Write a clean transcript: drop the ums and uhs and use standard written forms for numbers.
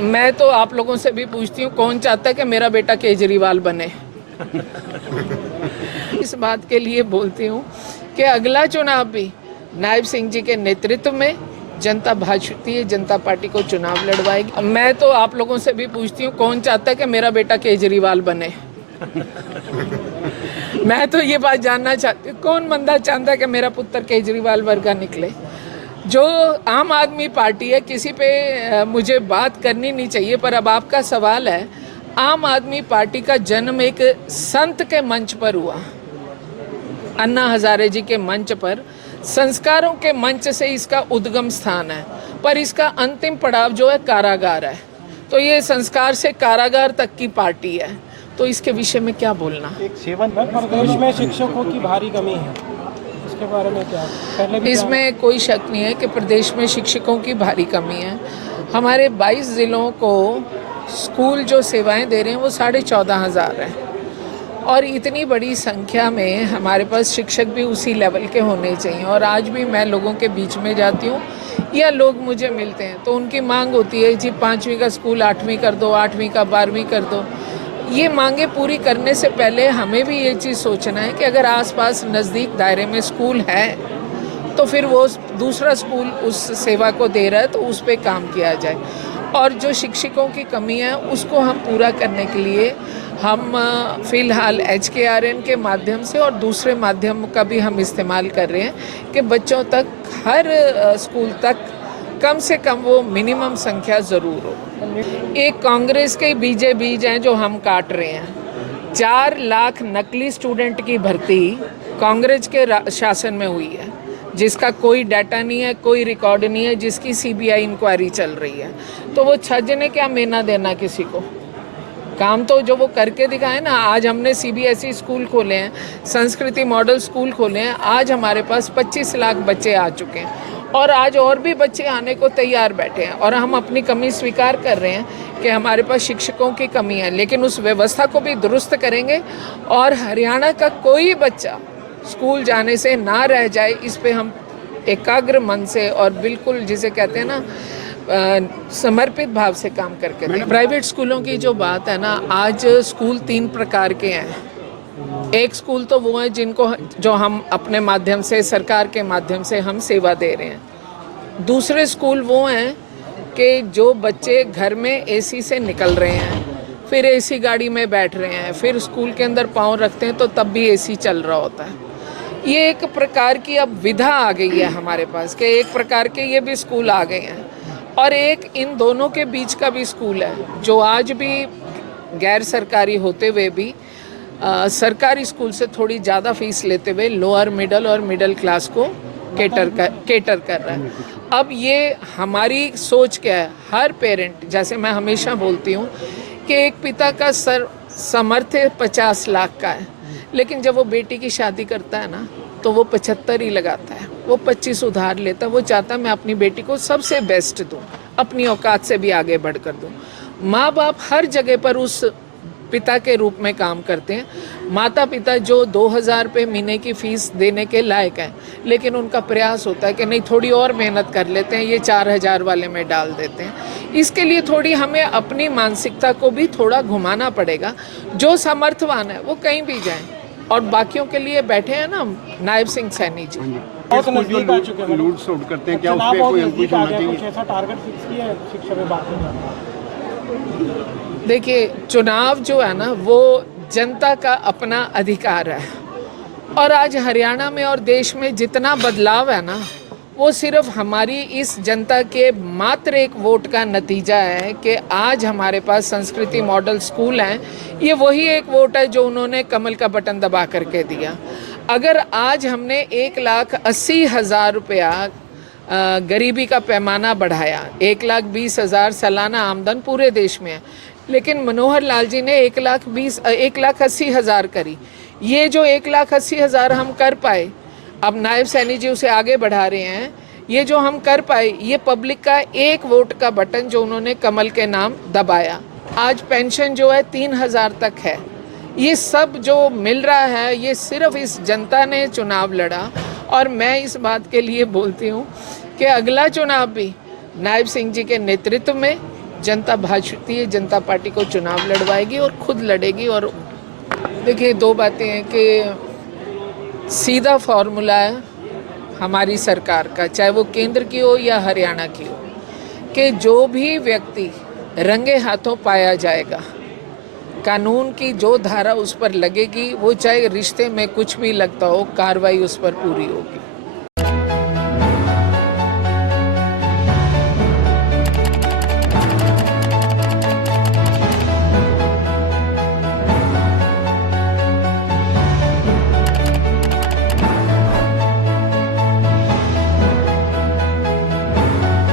मैं तो आप लोगों से भी पूछती हूँ, कौन चाहता है कि मेरा बेटा केजरीवाल बने? इस बात के लिए बोलती हूँ कि अगला चुनाव भी नायब सिंह जी के नेतृत्व में जनता भारतीय जनता पार्टी को चुनाव लड़वाएगी। मैं तो आप लोगों से भी पूछती हूँ, कौन चाहता है कि मेरा बेटा केजरीवाल बने? मैं तो ये बात जानना चाहती हूँ, कौन बंदा चाहता है कि मेरा पुत्र केजरीवाल वर्गा निकले? जो आम आदमी पार्टी है, किसी पे मुझे बात करनी नहीं चाहिए, पर अब आपका सवाल है। आम आदमी पार्टी का जन्म एक संत के मंच पर हुआ, अन्ना हजारे जी के मंच पर, संस्कारों के मंच से इसका उद्गम स्थान है, पर इसका अंतिम पड़ाव जो है कारागार है। तो ये संस्कार से कारागार तक की पार्टी है, तो इसके विषय में क्या बोलना? एक सेवन प्रदेश में शिक्षकों की भारी कमी है, इसके बारे में क्या पहले भी इसमें कोई शक नहीं है कि प्रदेश में शिक्षकों की भारी कमी है। हमारे 22 ज़िलों को स्कूल जो सेवाएं दे रहे हैं वो 14,500 हैं, और इतनी बड़ी संख्या में हमारे पास शिक्षक भी उसी लेवल के होने चाहिए। और आज भी मैं लोगों के बीच में जाती हूँ या लोग मुझे मिलते हैं तो उनकी मांग होती है, जी 5वीं का स्कूल 8वीं कर दो, 8वीं का 12वीं कर दो। ये मांगे पूरी करने से पहले हमें भी ये चीज़ सोचना है कि अगर आसपास नज़दीक दायरे में स्कूल है तो फिर वो दूसरा स्कूल उस सेवा को दे रहा है तो उस पर काम किया जाए। और जो शिक्षकों की कमी है उसको हम पूरा करने के लिए हम फ़िलहाल HKRN के माध्यम से और दूसरे माध्यम का भी हम इस्तेमाल कर रहे हैं कि बच्चों तक हर स्कूल तक कम से कम वो मिनिमम संख्या ज़रूर हो। एक कांग्रेस के बीजे बीज हैं जो हम काट रहे हैं। 4 लाख नकली स्टूडेंट की भर्ती कांग्रेस के शासन में हुई है, जिसका कोई डाटा नहीं है, कोई रिकॉर्ड नहीं है, जिसकी CBI इंक्वायरी चल रही है। तो वो छज्ज ने क्या मेना देना किसी को? काम तो जो वो करके दिखाए ना। आज हमने CBSE स्कूल खोले हैं, संस्कृति मॉडल स्कूल खोले हैं। आज हमारे पास 25 लाख बच्चे आ चुके हैं और आज और भी बच्चे आने को तैयार बैठे हैं। और हम अपनी कमी स्वीकार कर रहे हैं कि हमारे पास शिक्षकों की कमी है, लेकिन उस व्यवस्था को भी दुरुस्त करेंगे और हरियाणा का कोई बच्चा स्कूल जाने से ना रह जाए, इस पे हम एकाग्र मन से और बिल्कुल जिसे कहते हैं ना समर्पित भाव से काम करके। प्राइवेट स्कूलों की जो बात है ना, आज स्कूल 3 प्रकार के हैं। एक स्कूल तो वो है जिनको जो हम अपने माध्यम से, सरकार के माध्यम से हम सेवा दे रहे हैं। दूसरे स्कूल वो हैं कि जो बच्चे घर में AC से निकल रहे हैं, फिर AC गाड़ी में बैठ रहे हैं, फिर स्कूल के अंदर पाँव रखते हैं तो तब भी AC चल रहा होता है। ये एक प्रकार की अब विधा आ गई है हमारे पास कि एक प्रकार के ये भी स्कूल आ गए हैं। और एक इन दोनों के बीच का भी स्कूल है जो आज भी गैर सरकारी होते हुए भी सरकारी स्कूल से थोड़ी ज़्यादा फीस लेते हुए लोअर मिडल और मिडल क्लास को केटर कर रहा है। अब ये हमारी सोच क्या है, हर पेरेंट, जैसे मैं हमेशा बोलती हूँ कि एक पिता का सामर्थ्य 50 लाख का है, लेकिन जब वो बेटी की शादी करता है ना तो वो 75 ही लगाता है, वो 25 उधार लेता है। वो चाहता है मैं अपनी बेटी को सबसे बेस्ट दूँ, अपनी औकात से भी आगे बढ़कर दूँ। माँ बाप हर जगह पर उस पिता के रूप में काम करते हैं। माता पिता जो 2,000 रुपये महीने की फ़ीस देने के लायक हैं, लेकिन उनका प्रयास होता है कि नहीं थोड़ी और मेहनत कर लेते हैं, ये 4,000 वाले में डाल देते हैं। इसके लिए थोड़ी हमें अपनी मानसिकता को भी थोड़ा घुमाना पड़ेगा। जो समर्थवान है वो कहीं भी जाएं, और बाकियों के लिए बैठे हैं ना नायब सिंह सैनी जी। बहुत नजदीक आ चुके हैं, लूट शूट करते हैं, क्या उस पे कोई अंकुश होना चाहिए? कुछ ऐसा टारगेट फिक्स किया है शिक्षा विभाग ने? देखिए, चुनाव जो है ना वो जनता का अपना अधिकार है, और आज हरियाणा में और देश में जितना बदलाव है ना वो सिर्फ हमारी इस जनता के मात्र एक वोट का नतीजा है कि आज हमारे पास संस्कृति मॉडल स्कूल हैं। ये वही एक वोट है जो उन्होंने कमल का बटन दबा करके दिया। अगर आज हमने 1,80,000 रुपया गरीबी का पैमाना बढ़ाया, 1,20,000 सालाना आमदन पूरे देश में है, लेकिन मनोहर लाल जी ने 1,80,000 करी। ये जो 1,80,000 हम कर पाए, अब नायब सैनी जी उसे आगे बढ़ा रहे हैं। ये जो हम कर पाए, ये पब्लिक का एक वोट का बटन जो उन्होंने कमल के नाम दबाया। आज पेंशन जो है 3,000 तक है। ये सब जो मिल रहा है ये सिर्फ इस जनता ने चुनाव लड़ा। और मैं इस बात के लिए बोलती हूँ कि अगला चुनाव भी नायब सिंह जी के नेतृत्व में जनता भारतीय जनता पार्टी को चुनाव लड़वाएगी और खुद लड़ेगी। और देखिए, दो बातें हैं कि सीधा फॉर्मूला है हमारी सरकार का, चाहे वो केंद्र की हो या हरियाणा की हो, कि जो भी व्यक्ति रंगे हाथों पाया जाएगा, कानून की जो धारा उस पर लगेगी, वो चाहे रिश्ते में कुछ भी लगता हो, कार्रवाई उस पर पूरी होगी।